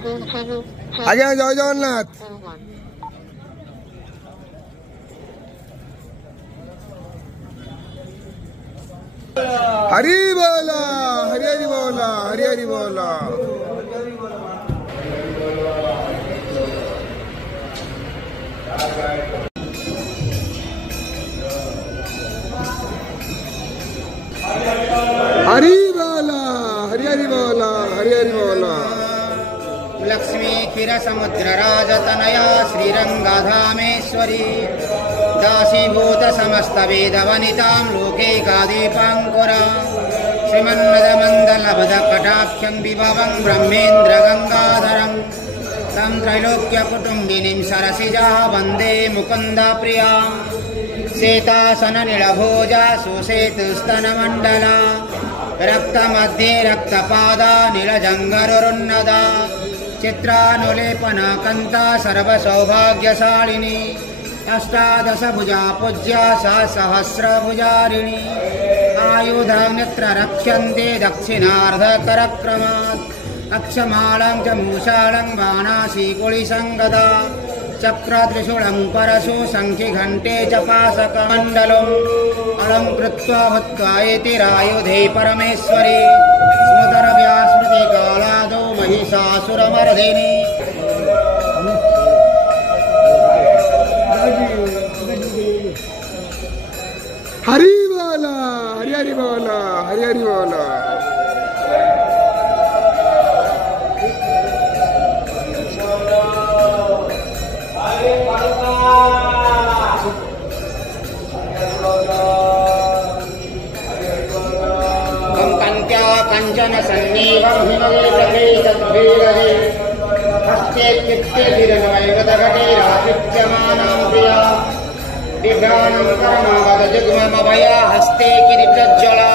আগে জয় জগন্নাথ। हरी बोला, हरी हरी बोला, हरी हरी बोला। हरी बोला, हरी हरी बोला, हरी हरी बोला। लक्ष्मी क्षीर समुद्र राजतनया श्रीरंगधामेश्वरी दासीभूत समस्त वेद वनितां लोकैकादीपाङ्कुरा श्रीमन्मदमण्डलभद कटाक्षं विभवं ब्रह्मेन्द्र गंगाधरं तं त्रैलोक्यकुटुम्बिनीं सरसिजा वन्दे मुकुन्द प्रियां शेतासन नीलभोजा सुसेतुस्तनमण्डला रक्तमध्ये रक्तपादा नीलजङ्गरुन्नदा चित्रानुलेपना कन्ता सर्वसौभाग्यशालिनी अष्टादश भुजा पूज्या सा सहस्रभुजारिणी आयुधमित्र रक्ष्यन्ते दक्षिणार्धकरक्रमात् अक्षमालं च मूषालं बाणासीकुलिशं गदा चक्रत्रिशूलं परशु शङ्खिघण्टे च पाशकमण्डलम् अलङ्कृत्वा भूत्वा एतिरायुधे परमेश्वरी स्मृतरव्या स्मृतिकालादौ महिषासुरमर्दिनी। हरी बोला, हरी हरी बोला, हरी हरी बोला। कंचन सन्नीवं हिमवेदे तद्भीरहे हस्ते चित्ते धीरनवैवतघटे राशिच्यमानां प्रिया विभ्राणं कर्मवद जुग्ममभया हस्ते किरीटज्ज्वला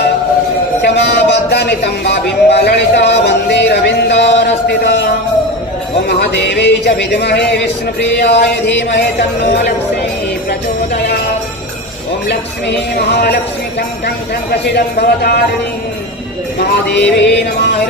क्षमाबद्धनितम्बा बिम्बललिता वन्देरविन्दारस्थिता ॐ महादेवी च विद्महे विष्णुप्रियाय धीमहि तन्नो लक्ष्मी प्रचोदयात्। ॐ लक्ष्मी महालक्ष्मी ठं ठं ठं प्रसीदं भवतारिणी महादेवी नमः।